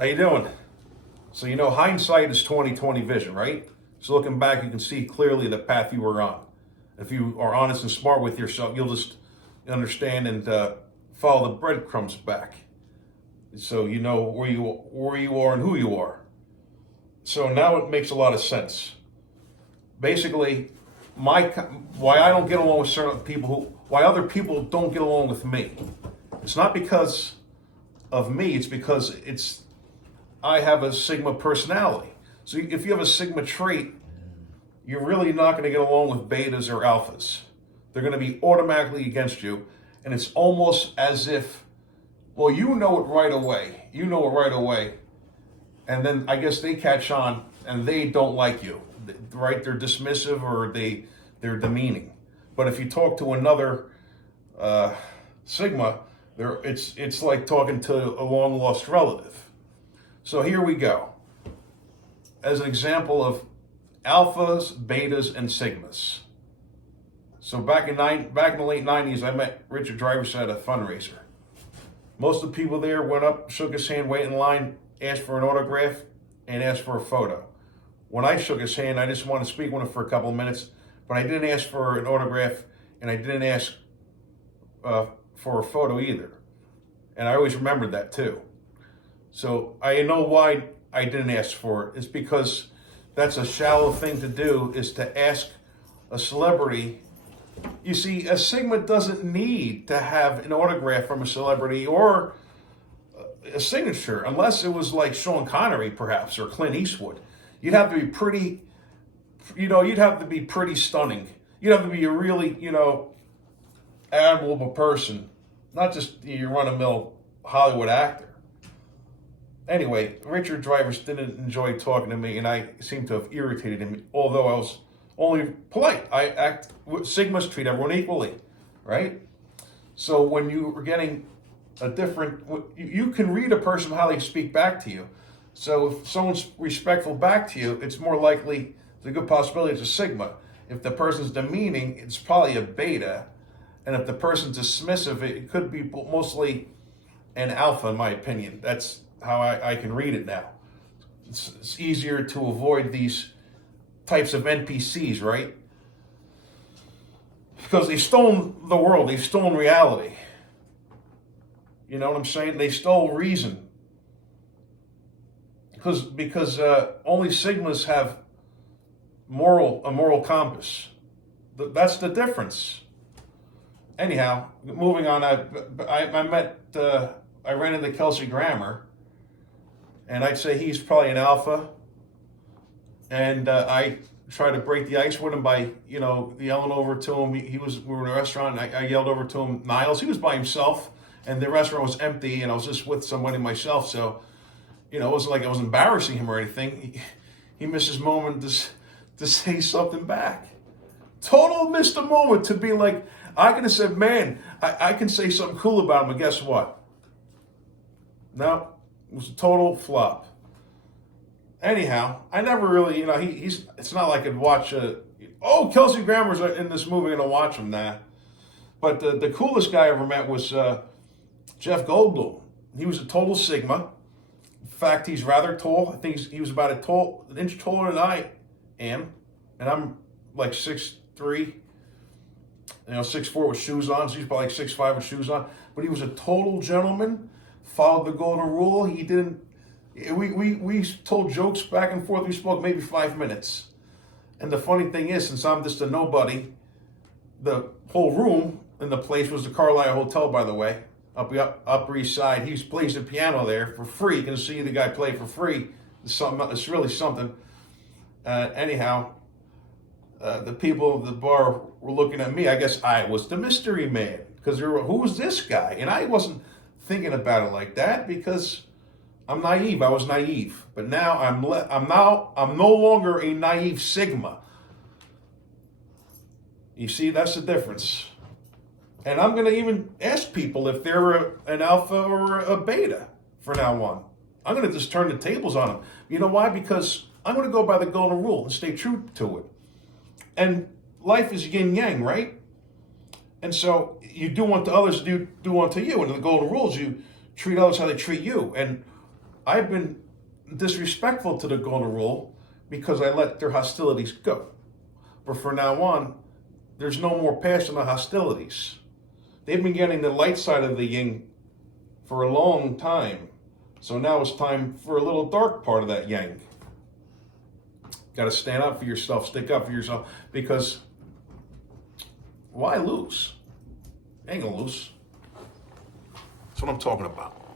How you doing? So you know hindsight is 20/20 vision, right? So looking back, you can see clearly the path you were on. If you are honest and smart with yourself, you'll just understand and follow the breadcrumbs back. So you know where you are and who you are. So now it makes a lot of sense. Basically, my why I don't get along with certain people why other people don't get along with me. It's not because of me. It's because I have a Sigma personality. So if you have a Sigma trait, you're really not going to get along with betas or alphas. They're going to be automatically against you. And it's almost as if, well, you know it right away. You know it right away. And then I guess they catch on and they don't like you, right? They're dismissive or they're demeaning. But if you talk to another Sigma, it's like talking to a long lost relative. So here we go. As an example of alphas, betas, and sigmas. So back in the late 90s, I met Richard Dreyfuss at a fundraiser. Most of the people there went up, shook his hand, waited in line, asked for an autograph, and asked for a photo. When I shook his hand, I just wanted to speak with him for a couple of minutes, but I didn't ask for an autograph, and I didn't ask for a photo either. And I always remembered that too. So I know why I didn't ask for it. It's because that's a shallow thing to do, is to ask a celebrity. You see, a Sigma doesn't need to have an autograph from a celebrity or a signature, unless it was like Sean Connery, perhaps, or Clint Eastwood. You'd have to be pretty, you'd have to be pretty stunning. You'd have to be a really, admirable person, not just your run-of-the-mill Hollywood actor. Anyway, Richard Dreyfuss didn't enjoy talking to me, and I seemed to have irritated him, although I was only polite. Sigmas treat everyone equally, right? So when you are getting you can read a person how they speak back to you. So if someone's respectful back to you, it's more likely, there's a good possibility it's a Sigma. If the person's demeaning, it's probably a beta. And if the person's dismissive, it could be mostly an alpha, in my opinion. That's how I can read it now. It's easier to avoid these types of NPCs, right? Because they've stolen the world, they've stolen reality. You know what I'm saying? They stole reason. Because only Sigmas have a moral compass. That's the difference. Anyhow, moving on, I ran into Kelsey Grammer, and I'd say he's probably an alpha. And I tried to break the ice with him by, yelling over to him. We were in a restaurant, and I yelled over to him, Niles. He was by himself, and the restaurant was empty, and I was just with somebody myself. So, it wasn't like I was embarrassing him or anything. He missed his moment to say something back. Total missed a moment to be like, I could have said, man, I can say something cool about him, and guess what? No, it was a total flop. Anyhow, I never really, it's not like I'd watch Kelsey Grammer's in this movie, I'm going to watch him now. But the coolest guy I ever met was Jeff Goldblum. He was a total Sigma. In fact, he's rather tall. I think he was about an inch taller than I am. And I'm like 6'3", 6'4" with shoes on. So he's probably like 6'5" with shoes on. But he was a total gentleman, followed the golden rule. He didn't, we told jokes back and forth. We spoke maybe 5 minutes. And the funny thing is, since I'm just a nobody, the whole room in the place was the Carlisle Hotel, by the way, Upper East Side. He plays the piano there for free. You can see the guy play for free. It's really something. Anyhow, the people at the bar were looking at me. I guess I was the mystery man, because they were, who was this guy? And I wasn't thinking about it like that because I'm naive. I was naive, but now I'm no longer a naive Sigma. You see, that's the difference. And I'm going to even ask people if they're an alpha or a beta from now on. I'm going to just turn the tables on them. You know why? Because I'm going to go by the golden rule and stay true to it. And life is yin yang, right? And so you do unto others, do unto you. And the golden rules, you treat others how they treat you. And I've been disrespectful to the Golden Rule because I let their hostilities go. But from now on, there's no more passion of hostilities. They've been getting the light side of the yin for a long time. So now it's time for a little dark part of that yang. Got to stand up for yourself, stick up for yourself, because why lose? Ain't gonna lose. That's what I'm talking about.